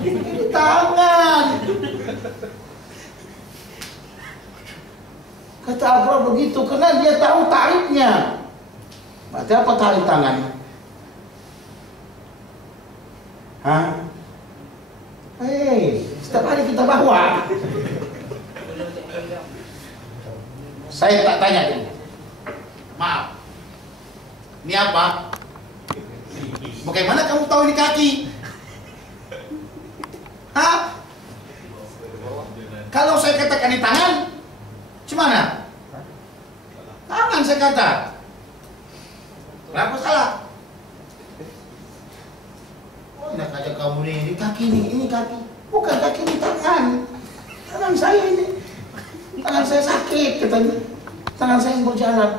Ini tangan. Kata Abraham begitu karena dia tahu tarifnya. Berarti apa tarif tangan? Hah? Setiap hari kita bawa. Saya tak tanya dulu. Maaf. Ini apa? Bagaimana kamu tahu ini kaki? Hah? Kalau saya katakan ini tangan, gimana? Tangan saya kata. Kenapa salah? Oh, enak aja kamu nih, ini kaki nih, ini kaki. Bukan kaki, ini tangan. Tangan saya ini. Tangan saya sakit, katanya. Tangan saya yang berjalan.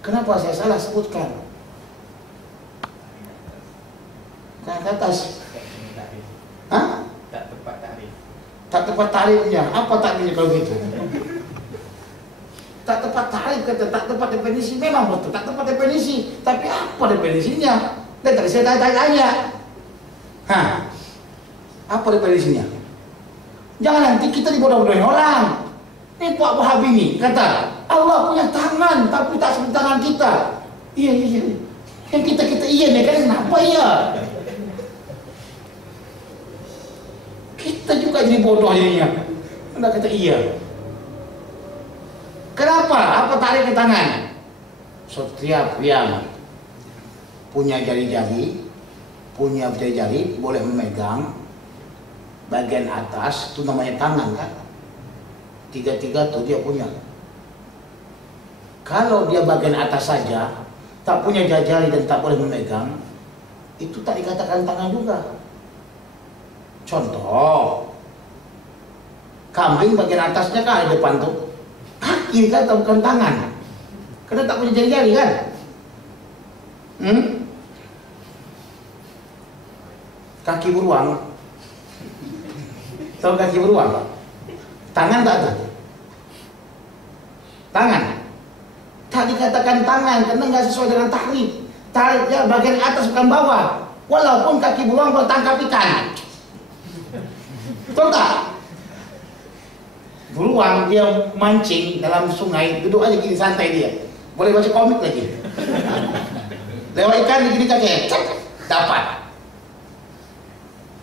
Kenapa saya salah sebutkan? Nah, ke atas. Hah? Tak tepat tarif. Tak tepat tarifnya. Apa takdirnya kalau gitu? Tak tepat tarif, kata tak tepat definisi. Memang betul, tak tepat definisi. Tapi apa definisinya? Dan tadi saya tanya-tanya. Hah? Apa definisinya? Jangan nanti kita dibodoh-bodohin orang. Ini Pak Wahabi ini kata Allah punya tangan, tapi tak seperti tangan kita. Iya. Yang kita iya nih kan, kenapa iya? Kita juga jadi bodoh jadinya. Anda kata iya. Kenapa? Apa tarik ke tangan? Setiap yang punya jari-jari, boleh memegang bagian atas, itu namanya tangan kan? Tiga-tiga tuh dia punya. Kalau dia bagian atas saja, tak punya jari dan tak boleh memegang, itu tak dikatakan tangan juga. Contoh, kambing bagian atasnya kan di depan tuh, kaki dikata bukan tangan, karena tak punya jari-jari kan? Kaki beruang, tahu kaki beruang? Tangan tak ada. Tangan tak dikatakan tangan karena nggak sesuai dengan tahrif. Tarifnya bagian atas bukan bawah. Walaupun kaki beruang bertangkap ikan. Betul tak? Beruang dia mancing dalam sungai, duduk aja gini santai dia. Boleh baca komik lagi. Lewat ikan gini kaki, dapat.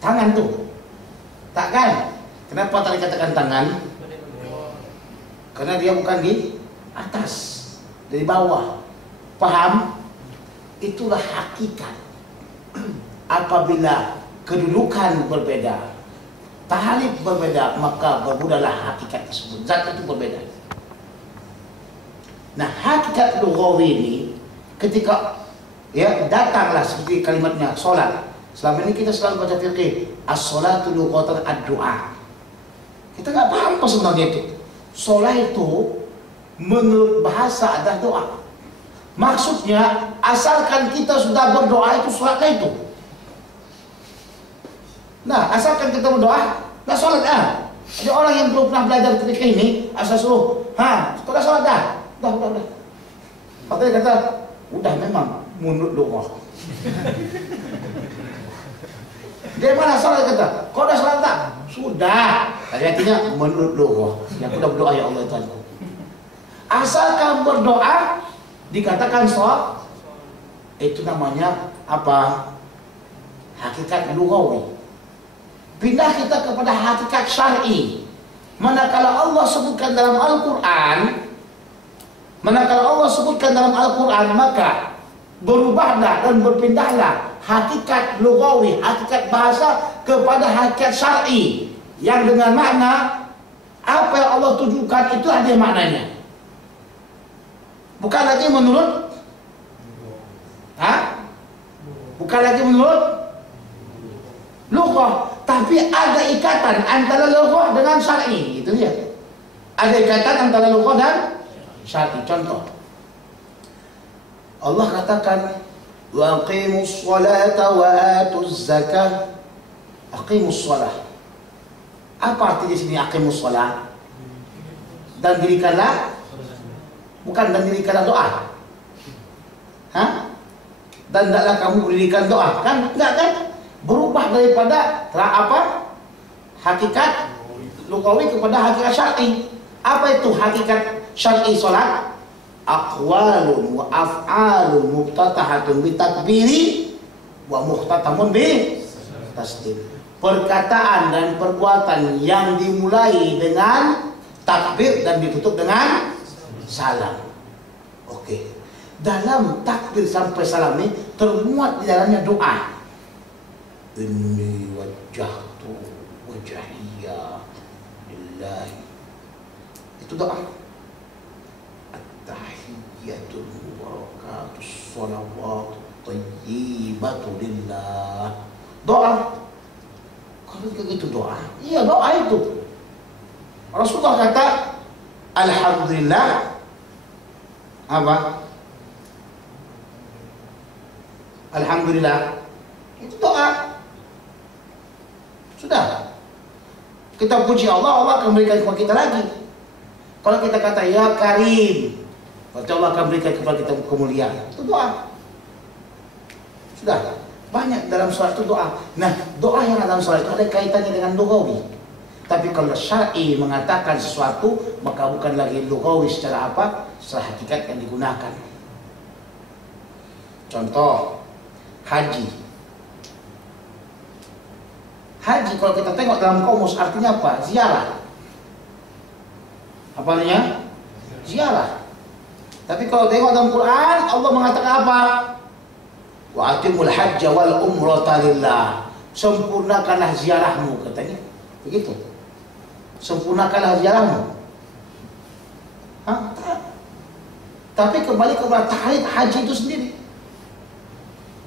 Tangan tuh. Tak kan? Kenapa tak dikatakan tangan? Karena dia bukan di atas, dari bawah. Paham? Itulah hakikat. Apabila kedudukan berbeda, tahrif berbeda, maka berbudalah hakikat tersebut. Zat itu berbeda. Nah, hakikat lughawi ini ketika ya datanglah seperti kalimatnya solat. Selama ini kita selalu baca fikih, as-salatu lughatan ad-du'a. Kita nggak paham apa sebenarnya itu. Sholat itu menurut bahasa adalah doa. Maksudnya asalkan kita sudah berdoa itu sholatlah itu. Nah, asalkan kita berdoa, nggak sholat ah. Ada orang yang belum pernah belajar ketika ini, asal suruh, sudah sholat dah, udah. Makanya kata, udah memang menurut doa. Dari mana sholat kata? Kau udah sholat tak? Sudah. Tadi artinya menurut doa. Yang udah berdoa ya Allah Tuhan. Asalkan berdoa dikatakan sholat, itu namanya apa? Hakikat lughawi. Pindah kita kepada hakikat syar'i. Manakala Allah sebutkan dalam Al-Quran, maka berubahlah dan berpindahlah hakikat lughawi, hakikat bahasa kepada hakikat syar'i yang dengan makna apa yang Allah tujukan itu ada maknanya. Bukan lagi menurut lughah, tapi ada ikatan antara lughah dengan syar'i, itu dia. Ada ikatan antara lughah dan syar'i. Contoh, Allah katakan wa aqimus sholata wa atuz zakah. Aqimus sholah. Apa arti di sini aqimus sholah? Dan dirikanlah, bukan dan dirikanlah doa. Dan tidaklah kamu berdirikan doa, kan? Enggak kan? Berubah daripada hakikat lugawi kepada hakikat syar'i. Apa itu hakikat syar'i salat? Aqwalun wa af'alun muftatahatun bi takbiri wa muhtatamun bi taslim. Perkataan dan perbuatan yang dimulai dengan takbir dan ditutup dengan salam. Oke. Dalam takbir sampai salam ini termuat di dalamnya doa. Inni wajjahtu wajhiya lillahi. Itu doa. At-tahiyyatul mubarakatus shalawatut thayyibatu lillah. Doa. Kalau begitu doa. Iya, doa itu. Rasulullah kata alhamdulillah apa? Alhamdulillah. Itu doa. Sudah. Kita puji Allah, Allah akan berikan kepada kita lagi. Kalau kita kata ya Karim, berarti Allah akan berikan kepada kita kemuliaan. Itu doa. Sudah. Banyak dalam sholat itu doa. Nah, doa yang dalam sholat itu ada kaitannya dengan lugawi. Tapi kalau syar'i mengatakan sesuatu, maka bukan lagi lugawi secara apa? Secara hakikat yang digunakan. Contoh, haji. Haji kalau kita tengok dalam kamus artinya apa? Ziarah. Apa artinya? Ziarah. Tapi kalau tengok dalam Quran, Allah mengatakan apa? Wa atimul hajja wal umrata lillah. Sempurnakanlah ziarahmu, katanya. Begitu. Sempurnakanlah ziarahmu. Hah? Tapi kembali kepada tahrif haji itu sendiri.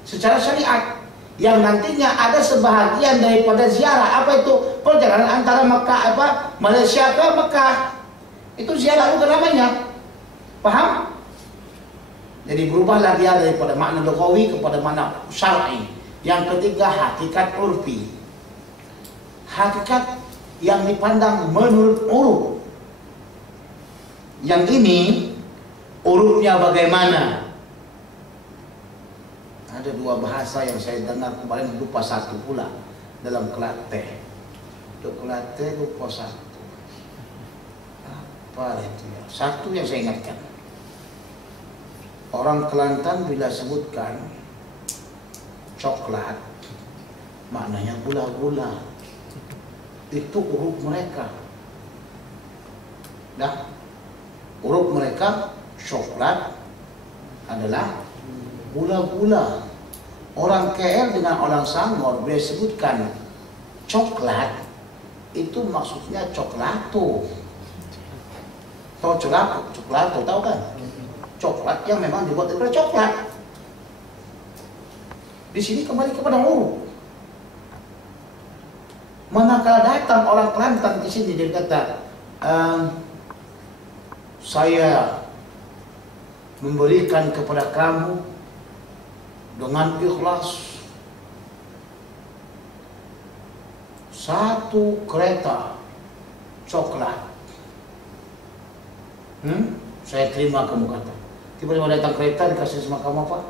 Secara syariat yang nantinya ada sebahagian daripada ziarah. Apa itu? Perjalanan antara Mekah Malaysia ke Mekah. Itu ziarah juga namanya. Paham? Jadi berubahlah dia daripada makna lugawi kepada makna syar'i. Yang ketiga, hakikat urfi. Hakikat yang dipandang menurut uruf. Yang ini urufnya bagaimana? Ada dua bahasa yang saya dengar kemarin, lupa satu pula dalam Kelantan. Untuk Kelantan lupa satu. Apa itu ya? Satu yang saya ingatkan. Orang Kelantan bila sebutkan coklat, maknanya gula-gula. Itu huruf mereka. Dah, huruf mereka coklat adalah gula-gula. Orang KL dengan orang Sangor bila sebutkan coklat, itu maksudnya coklato. Tahu coklato, tahu kan? Coklat yang memang dibuat dari coklat. Di sini kembali kepada huruf. Manakala datang orang Kelantan di sini dia kata, saya memberikan kepada kamu dengan ikhlas satu kereta coklat. Saya terima, kamu kata. Tiba-tiba datang kereta dikasih sama kamu apa?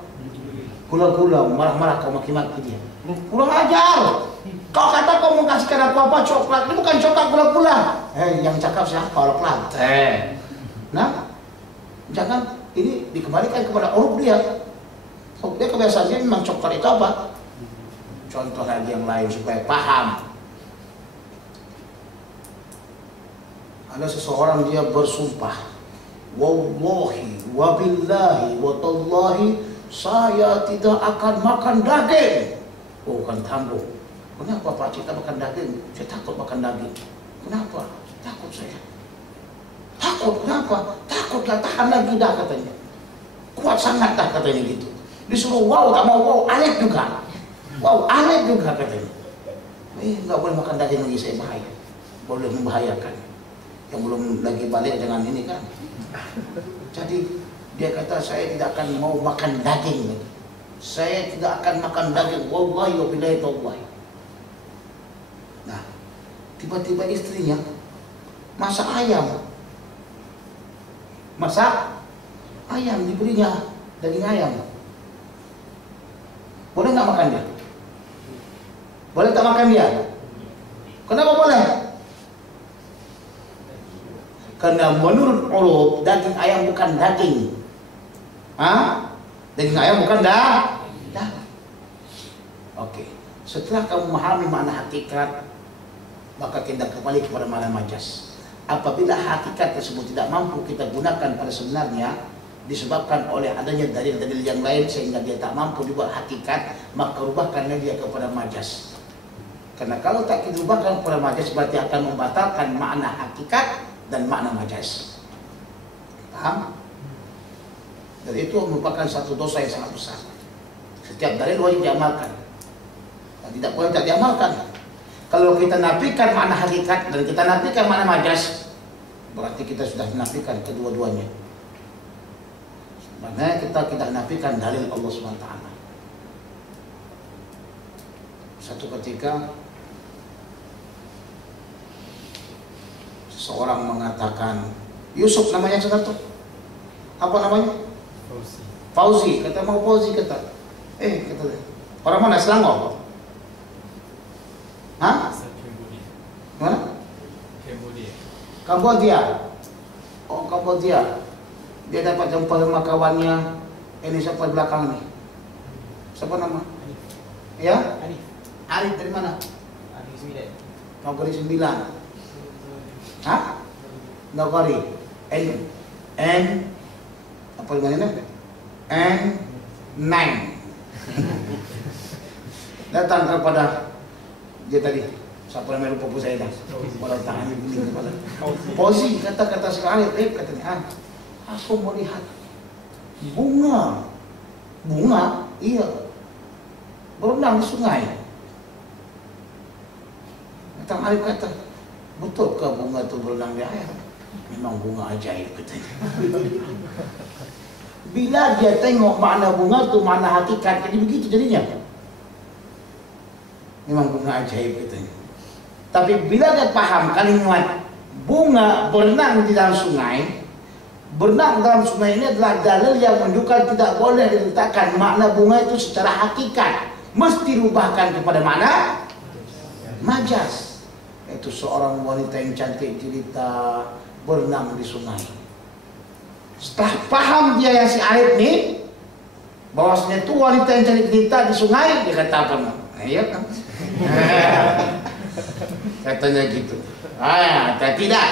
Gula-gula, marah-marah, kau maki-maki dia. Kurang ajar. Kau kata kau mau kasihkan aku apa? Coklat. Ini bukan coklat, gula-gula. Yang cakap siapa? Orang Kelantan. Nah, jangan ini dikembalikan kepada uruf dia. Dia kebiasaannya memang coklat itu apa? Contoh lagi yang lain supaya paham. Ada seseorang dia bersumpah, wallahi wabillahi watallahi, saya tidak akan makan daging. Oh, bukan tambung. Kenapa Pak Cita makan daging? Saya takut makan daging. Kenapa? Takut saya. Takut, kenapa? Takut gak tahan lagi dah, katanya. Kuat sangat dah, katanya gitu. Disuruh wow, tak mau wow, alif juga. Wow, alif juga, katanya. Nggak boleh makan daging lagi, saya bahaya. Boleh membahayakan. Yang belum lagi balik dengan ini kan. Jadi dia kata, saya tidak akan mau makan daging lagi. Saya tidak akan makan daging. Wallahi wa billahi tallahi. Nah, tiba-tiba istrinya masak ayam. Masak ayam, diberinya daging ayam. Boleh nggak makan dia? Boleh tak makan dia? Kenapa boleh? Karena menurut uruf daging ayam bukan daging. Daging ayam bukan daging. Oke. Setelah kamu memahami makna hakikat, maka kita kembali kepada makna majas. Apabila hakikat tersebut tidak mampu kita gunakan pada sebenarnya, disebabkan oleh adanya dalil-dalil yang lain sehingga dia tak mampu dibuat hakikat, maka rubahkanlah dia kepada majas. Karena kalau tak kita rubahkan kepada majas, berarti akan membatalkan makna hakikat dan makna majas. Paham? Dan itu merupakan satu dosa yang sangat besar. Setiap dalil wajib diamalkan dan tidak boleh tak diamalkan. Kalau kita nafikan makna hakikat dan kita nafikan makna majas, berarti kita sudah menafikan kedua-duanya. Sebenarnya kita nafikan dalil Allah SWT. Satu ketika seorang mengatakan, Yusuf namanya satu, apa namanya? Fauzi. Kata mau Fauzi kata. Kata orang mana? Selangor? Mana? Kambodia. Oh, Kambodia. Dia dapat jumpa sama kawannya. Ini siapa di belakang nih? Siapa nama? Ya? Arif dari mana? Nogari 9. Nogari. N apa namanya? N9. Datang kepada dia tadi. Siapa namanya lupa pun saya dah. Walau tangannya begini kepala. Fauzi kata-kata sekali. Katanya, aku mau lihat bunga. Bunga? Iya. Berenang di sungai. Datang Arif kata, betulkah bunga itu berenang di air? Memang bunga ajaib katanya. Bila dia tengok makna bunga itu, makna hakikat, jadi begitu jadinya. Memang bunga ajaib katanya. Tapi bila dia paham kalimat bunga berenang di dalam sungai, berenang dalam sungai ini adalah dalil yang menunjukkan tidak boleh diletakkan makna bunga itu secara hakikat, mesti dirubahkan kepada makna majas. Itu seorang wanita yang cantik cerita berenang di sungai. Setelah paham dia yang si Arif ini, bahwasanya itu wanita yang cantik cerita di sungai, dia kata apa? Iya kan? Katanya gitu. Tidak.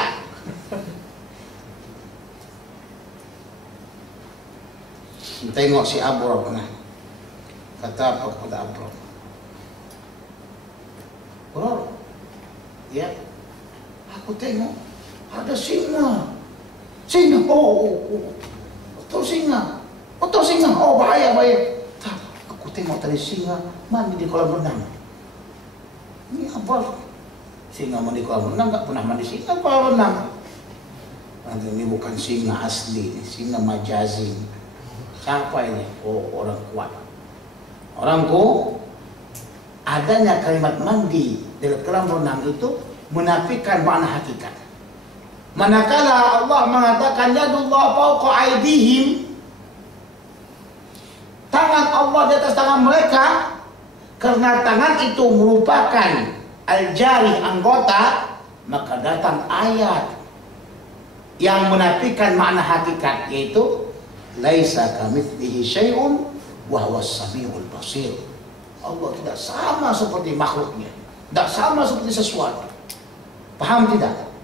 Tengok si Abrok. Kata apa kepada Abrok? Bro, ya, aku tengok ada singa. Singa, betul singa. Betul singa, bahaya. Aku tengok tadi singa mandi di kolam renang. Ini apa? Singa mandi kolam renang, nggak pernah mandi singa kolam renang. Nanti ini bukan singa asli, singa majazi. Siapa ini? Orang kuat. Orangku, adanya kalimat mandi dalam kolam renang itu menafikan makna hakikat. Manakala Allah mengatakan yadullah fawqa aydihim, tangan Allah di atas tangan mereka, karena tangan itu merupakan al-jari anggota, maka datang ayat yang menafikan makna hakikat, yaitu laisa kamitslihi syai'un wa huwas samiul basir. Allah tidak sama seperti makhluknya, tidak sama seperti sesuatu. Paham tidak?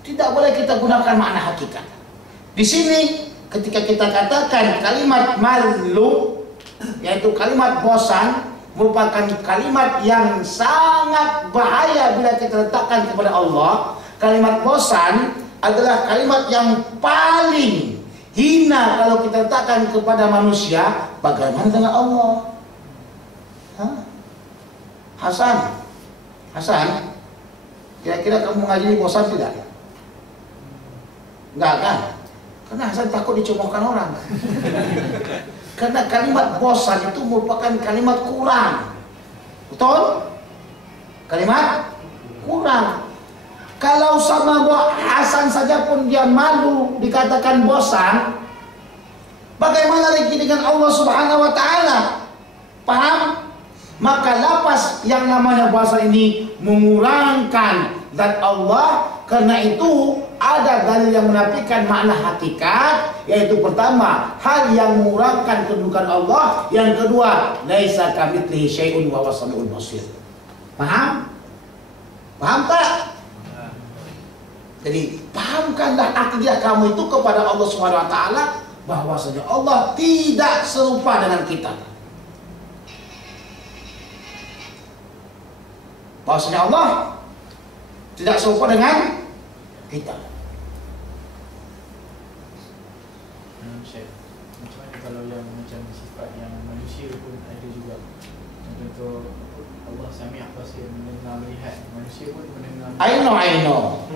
Tidak boleh kita gunakan makna hakikat. Di sini ketika kita katakan kalimat malu, yaitu kalimat bosan, merupakan kalimat yang sangat bahaya bila kita letakkan kepada Allah. Kalimat bosan adalah kalimat yang paling hina kalau kita letakkan kepada manusia. Bagaimana dengan Allah? Hasan, kira-kira kamu mengaji bosan tidak? Enggak kan? Karena Hasan takut dicemoohkan orang. Karena kalimat bosan itu merupakan kalimat kurang. Betul? Kalimat kurang. Kalau sama Hasan saja pun dia malu dikatakan bosan, bagaimana lagi dengan Allah Subhanahu wa taala? Paham? Maka lapas yang namanya bahasa ini mengurangkan zat Allah. Karena itu ada dalil yang menafikan makna hakikat, yaitu pertama, hal yang mengurangkan kedudukan Allah. Yang kedua, laisa kamitslihi syai'un wa huwas samiul basir. Paham? Paham tak? Jadi pahamkanlah akidah kamu itu kepada Allah Subhanahu wa taala, bahwasanya Allah tidak serupa dengan kita. Bahwasanya Allah tidak serupa dengan kita. Macam mana kalau yang macam sifat yang manusia pun ada juga? Contoh Allah Sami' Basir, mendengar, melihat. Manusia pun mendengar. I know.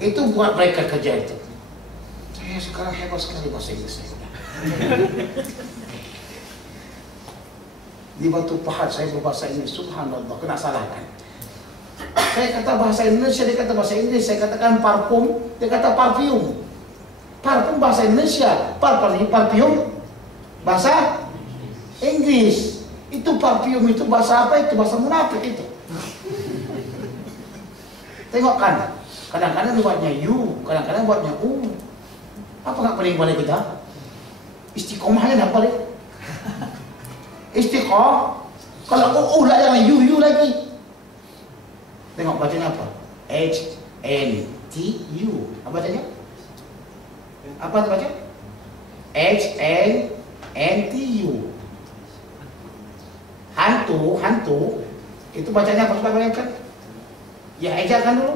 Itu buat mereka kerja itu. Saya sekarang hebat sekali bahasa Inggris saya. Di Batu Pahat saya berbahasa Inggris, subhanallah, kena salahkan. Saya kata bahasa Indonesia, dia kata bahasa Inggris. Saya katakan parfum, dia kata parfum. Parfum bahasa Indonesia, parfum bahasa Inggris. Itu parfum itu bahasa apa itu? Bahasa munafik itu. Tengok kan, kadang-kadang buatnya you, kadang-kadang buatnya Apa nggak paling balik kita? Istiqomahnya nggak balik. Istiqomah. Kalau lah jangan you lagi. Tengok bacanya apa? HNTU. Apa bacanya? Apa tu baca? HNTU. Hantu. Itu bacanya apa? Coba bayangkan. Ya, ejakan dulu.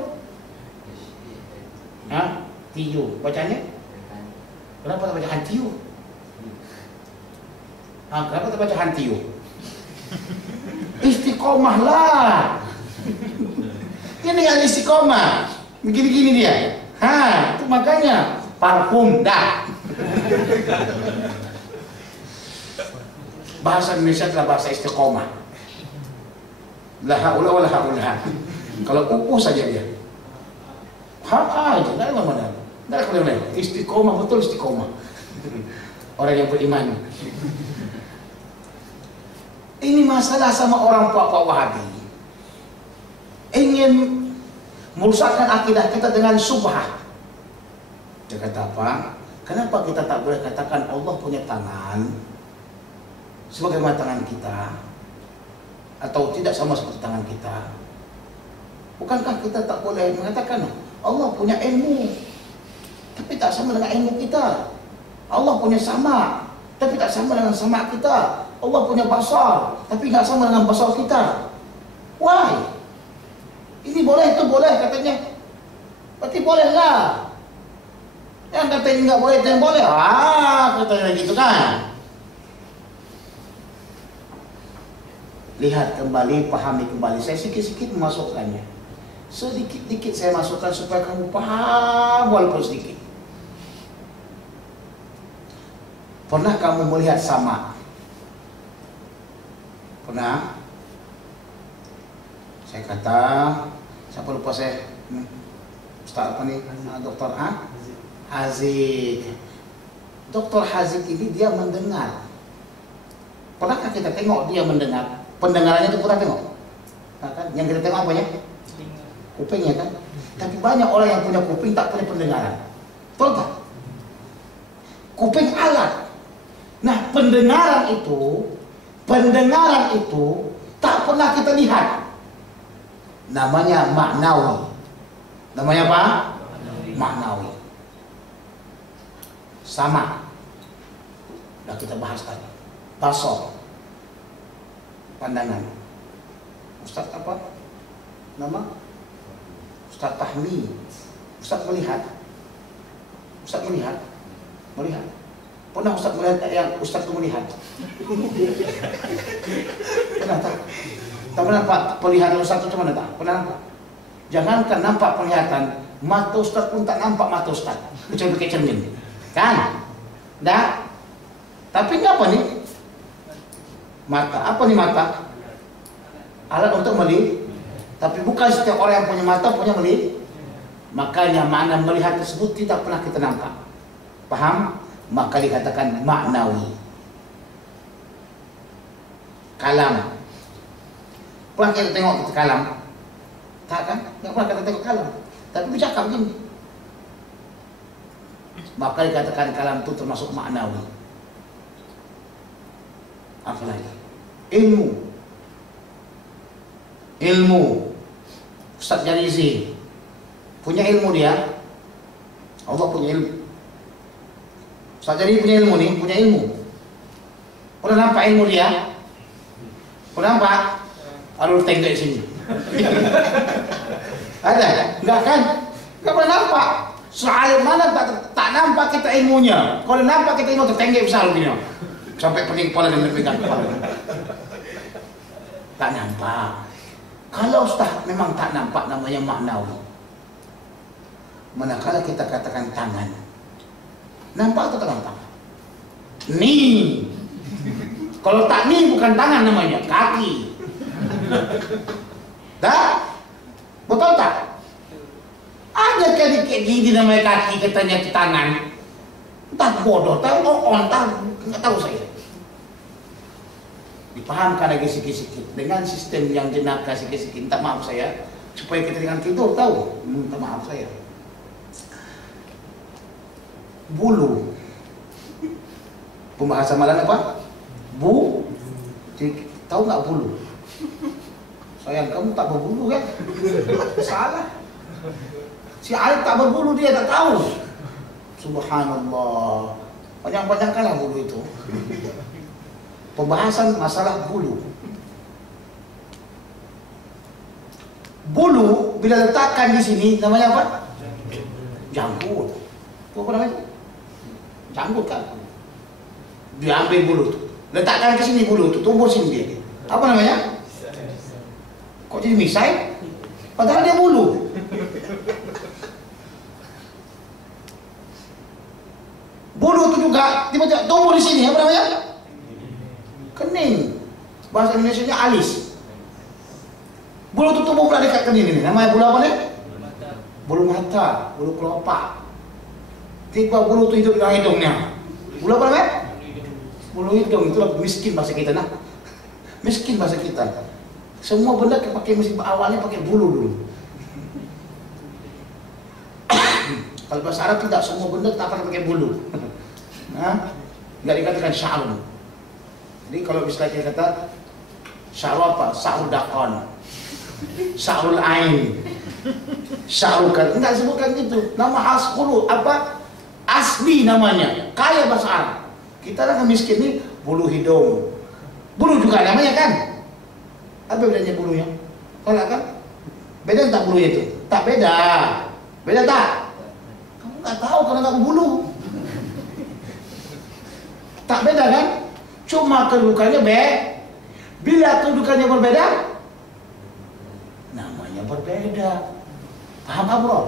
TU. Bacanya? Kenapa tak baca hantiu? Kenapa tak baca hantiu? Istiqomah lah. Ini yang istiqomah. Begini-gini dia. Itu makanya parfum dah. Bahasa Indonesia adalah bahasa istiqomah. La haula wala haula. Kalau saja dia. Aja, tak ada mana. Tak ada mana. Istiqomah, betul istiqomah. Orang yang beriman. Ini masalah sama orang puak-puak Wahabi. Ingin merusakkan akidah kita dengan subhah. Dia kata apa? Kenapa kita tak boleh katakan Allah punya tangan sebagaimana tangan kita, atau tidak sama seperti tangan kita? Bukankah kita tak boleh mengatakan Allah punya ilmu tapi tak sama dengan ilmu kita? Allah punya sama tapi tak sama dengan sama kita. Allah punya basar tapi tak sama dengan basar kita. Why? Ini boleh, itu boleh katanya. Berarti boleh lah. Yang kata ini nggak boleh, itu yang boleh. Katanya gitu kan. Lihat kembali, pahami kembali. Saya sikit-sikit memasukkannya. Sedikit-dikit saya masukkan supaya kamu paham walaupun sedikit. Pernah kamu melihat sama? Pernah? Saya kata, siapa lupa saya? Ustaz apa nih? Dokter Haziq. Dokter Haziq ini dia mendengar. Pernahkah kita tengok dia mendengar? Pendengarannya itu pernah tengok? Nah, kan? Yang kita tengok apanya? Kupingnya kan? Tapi banyak orang yang punya kuping tak punya pendengaran. Betul tak? Kuping alat. Nah, pendengaran itu tak pernah kita lihat. Namanya maknawi. Namanya apa? Maknawi. Sama. Dah kita bahas tadi. Basar. Pandangan. Ustaz apa? Nama? Ustaz Fahmi. Ustaz melihat. Melihat. Pernah Ustaz melihat yang Ustaz itu melihat? Pernah tak? Tak pernah nampak penglihatan Ustaz itu macam mana tak? Pernah nampak? Jangankan nampak penglihatan, mata Ustaz pun tak nampak mata Ustaz. Kecuali pakai cermin. Kan? Dah? Tapi ini apa nih? Mata. Apa nih mata? Alat untuk melihat. Tapi bukan setiap orang yang punya mata punya melihat. Makanya makna melihat tersebut tidak pernah kita nampak. Paham? Maka dikatakan maknawi. Kalam. Pernah kita tengok kita kalam? Tak kan? Nggak pernah kita tengok kalam. Tapi bercakap begini. Maka dikatakan kalam itu termasuk maknawi. Apa lagi? Ilmu. Ustaz Jarizi punya ilmu dia. Allah punya ilmu. Ustaz Jarizi punya ilmu nih, punya ilmu. Pernah nampak ilmu dia? Pernah nampak? Alur tengok di sini. Ada? Enggak kan? Enggak pernah nampak. Soal mana tak nampak kita ilmunya. Kalau nampak kita ilmu tertenggek besar begini. Sampai pening kepala dan pegang kepala. Tak nampak. Kalau Ustaz memang tak nampak, namanya maknawi. Manakala kita katakan tangan, nampak atau tak nampak? Ni. Kalau tak ni bukan tangan namanya, kaki. Dah? Betul tak? Ada kayak gini namanya kaki, katanya ke tangan. Entah bodoh, tahu entah nggak tahu saya. Dipahamkan lagi sikit-sikit dengan sistem yang jenaka sikit-sikit. Minta maaf saya supaya kita dengan tidur tahu. Minta maaf saya. Bulu. Pembahasan malam apa? Tahu nggak bulu? Sayang kamu tak berbulu kan? Salah. Si Alif tak berbulu, dia tak tahu. Subhanallah. Banyak-banyakkanlah bulu itu. Pembahasan masalah bulu. Bulu bila letakkan di sini namanya apa? Janggut. Itu apa namanya? Janggut kan? Diambil bulu itu, letakkan ke sini bulu itu, tumbuh sini dia. Apa namanya? Kok jadi misai? Padahal dia bulu. Bulu itu juga tiba-tiba tumbuh di sini, apa namanya? Kening. Bahasa Indonesianya alis. Bulu itu tumbuh pula dekat kening ini. Namanya bulu apa nih? Bulu mata, bulu kelopak. Tiba bulu itu hidup dalam hidungnya. Bulu apa namanya? Bulu hidung. Itulah miskin bahasa kita nah. Miskin bahasa kita. Semua benda pakai mesin awalnya pakai bulu dulu. Kalau bahasa Arab tidak semua benda tak pakai bulu. Nah, nggak dikatakan sya'run. Jadi kalau misalnya kita kata sya'ru apa? Sya'ru daqan, sya'rul ain, sya'ru kan. Enggak sebutkan gitu. Nama asbulu apa? Asli namanya. Kaya bahasa Arab. Kita orang miskin ini bulu hidung. Bulu juga namanya kan? Apa bedanya bulunya? Kalau kan? Beda tak bulunya itu? Tak beda. Beda tak? Kamu nggak tahu karena nggak bulu. Tak beda kan? Cuma kedudukannya bila kedudukannya berbeda, namanya berbeda. Paham apa bro?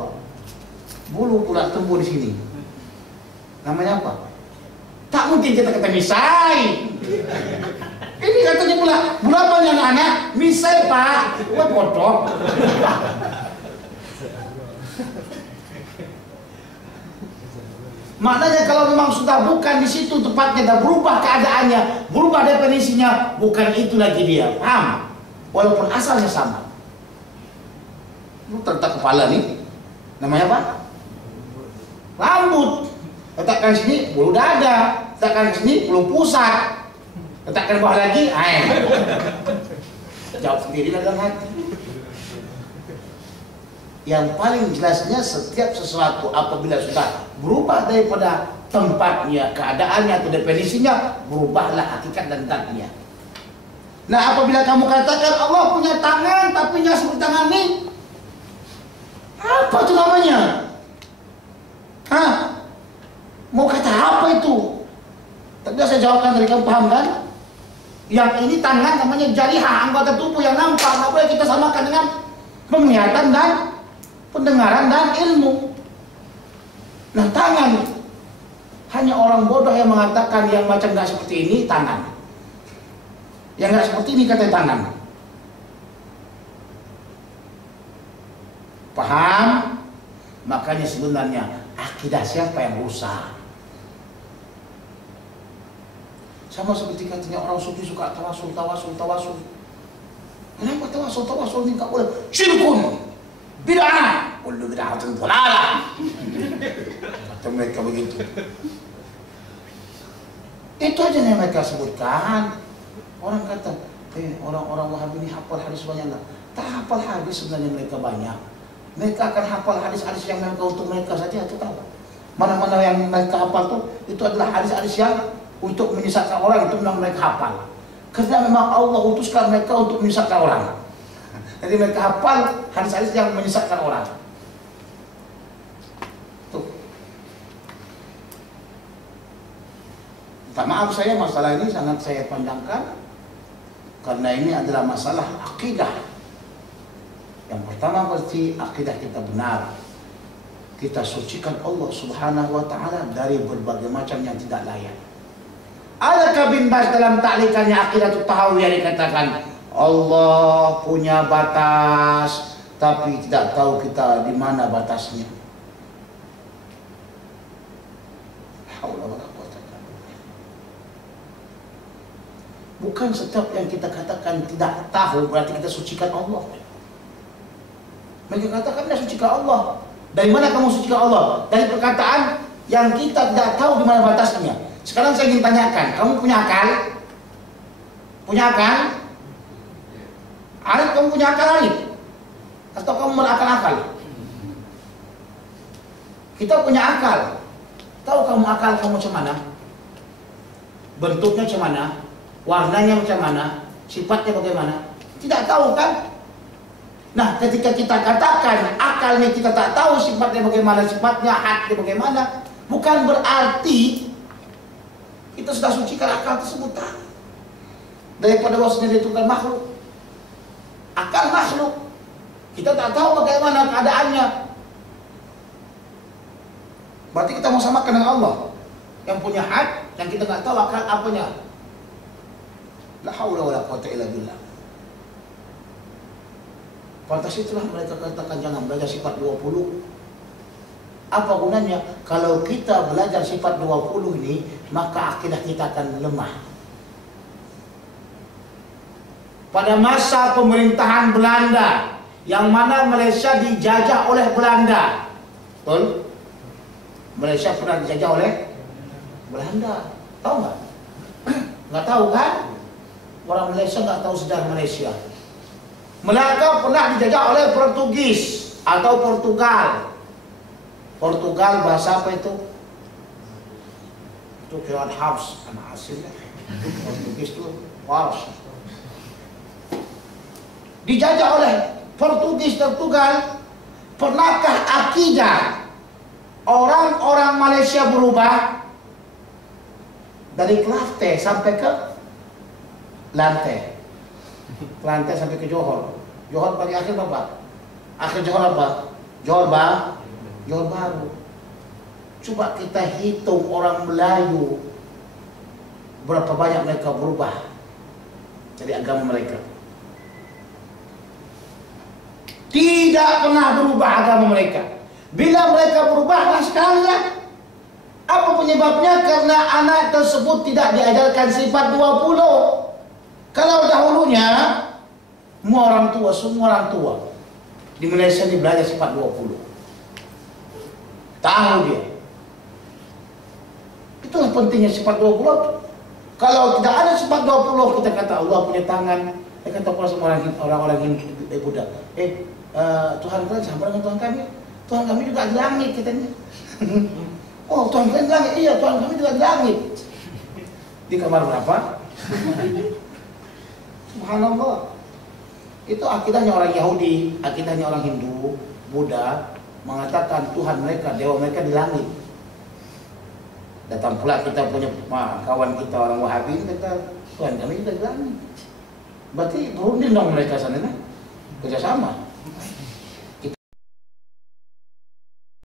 Bulu pula tumbuh di sini. Namanya apa? Tak mungkin kita kata misai. Ini katanya pula, bulu apa nih anak-anak? Misai pak. Wah bodoh. Maknanya kalau memang sudah bukan di situ tempatnya, dah berubah keadaannya, berubah definisinya, bukan itu lagi dia. Paham? Walaupun asalnya sama. Lu terletak kepala nih, namanya apa? Rambut. Letakkan sini bulu dada, letakkan sini bulu pusat, letakkan bawah lagi, jawab sendiri dalam hati. Yang paling jelasnya setiap sesuatu apabila sudah berubah daripada tempatnya, keadaannya atau definisinya, berubahlah hakikat dan zatnya. Nah, apabila kamu katakan Allah punya tangan tapi nggak seperti tangan ini, apa itu namanya? Hah? Mau kata apa itu? Tadi saya jawabkan dari kamu, paham kan? Yang ini tangan namanya jarihah, anggota tubuh yang nampak. Nggak boleh kita samakan dengan penglihatan dan pendengaran dan ilmu. Nah, tangan hanya orang bodoh yang mengatakan yang macam nggak seperti ini tangan, yang nggak seperti ini kata tangan. Paham? Makanya sebenarnya akidah siapa yang rusak? Sama seperti katanya orang sufi suka tawasul. Kenapa Kalimat tawasul ni tak boleh. Syirkun, bid'ah, kullu bid'atin dhalalah. Kata mereka begitu. Itu aja yang mereka sebutkan. Orang kata, orang-orang Wahabi ini hafal hadis banyak enggak? Tak hafal hadis sebenarnya mereka banyak. Mereka akan hafal hadis-hadis yang memang untuk mereka saja, itu tahu. Mana-mana yang mereka hafal itu adalah hadis-hadis yang untuk menyesatkan orang, itu memang mereka hafal. Karena memang Allah utuskan mereka untuk menyesatkan orang. Jadi mereka hafal hadis-hadis yang menyesatkan orang. Tuh. Tak maaf saya masalah ini sangat saya panjangkan karena ini adalah masalah akidah. Yang pertama pasti akidah kita benar. Kita sucikan Allah Subhanahu wa taala dari berbagai macam yang tidak layak. Adakah bin Baz dalam ta'liqannya Aqidatut Tahawiyah dikatakan Allah punya batas tapi tidak tahu kita di mana batasnya. Bukan setiap yang kita katakan tidak tahu berarti kita sucikan Allah. Mereka katakan dia sucikan Allah. Dari mana kamu sucikan Allah? Dari perkataan yang kita tidak tahu di mana batasnya. Sekarang saya ingin tanyakan, kamu punya akal? Punya akal? Arif, kamu punya akal, Arif? Atau kamu berakal-akal? Kita punya akal. Tahu kamu akal kamu macam mana? Bentuknya macam mana? Warnanya macam mana? Sifatnya bagaimana? Tidak tahu kan? Nah, ketika kita katakan akalnya kita tak tahu sifatnya bagaimana, sifatnya hati bagaimana, bukan berarti kita sudah sucikan akal tersebut. Daripada bahwasanya itu kan makhluk. Akal makhluk. Kita tak tahu bagaimana keadaannya. Berarti kita mau samakan dengan Allah yang punya hati, yang kita tak tahu akal apanya. La haula wala quwwata illa billah. Pantas itulah mereka katakan jangan belajar sifat 20. Apa gunanya? Kalau kita belajar sifat 20 ini, maka akidah kita akan lemah. Pada masa pemerintahan Belanda, yang mana Malaysia dijajah oleh Belanda. Betul? Malaysia pernah dijajah oleh Belanda. Tahu nggak? Nggak tahu kan? Orang Malaysia nggak tahu sejarah Malaysia. Melaka pernah dijajah oleh Portugis atau Portugal. Portugal bahasa apa itu? Itu John House, anak hasilnya. Portugis itu Walsh. Dijajah oleh Portugis Portugal. Pernahkah akidah orang-orang Malaysia berubah dari Klafte sampai ke Lantai? Lantai sampai ke Johor. Johor bagi akhir apa? Akhir Johor apa? Johor Baru. Coba kita hitung orang Melayu berapa banyak mereka berubah dari agama mereka. Tidak pernah berubah agama mereka. Bila mereka berubah sekali lah. Apa penyebabnya? Karena anak tersebut tidak diajarkan sifat 20. Kalau dahulunya semua orang tua di Malaysia ini belajar sifat 20. Tahu dia. Itulah pentingnya sifat 20. Kalau tidak ada sifat 20, kita kata Allah punya tangan. Kita kata pula semua orang-orang Hindu Buddha. Tuhan kalian sama dengan Tuhan kami. Tuhan kami juga di langit katanya. Oh, Tuhan kalian di langit. Iya, Tuhan kami juga di langit. Di kamar berapa? Subhanallah. Itu akidahnya orang Yahudi, akidahnya orang Hindu, Buddha, mengatakan Tuhan mereka, dewa mereka di langit. Datang pula kita punya kawan kita orang Wahabi, kata Tuhan kami juga di langit. Berarti berunding dong mereka sana, kerjasama.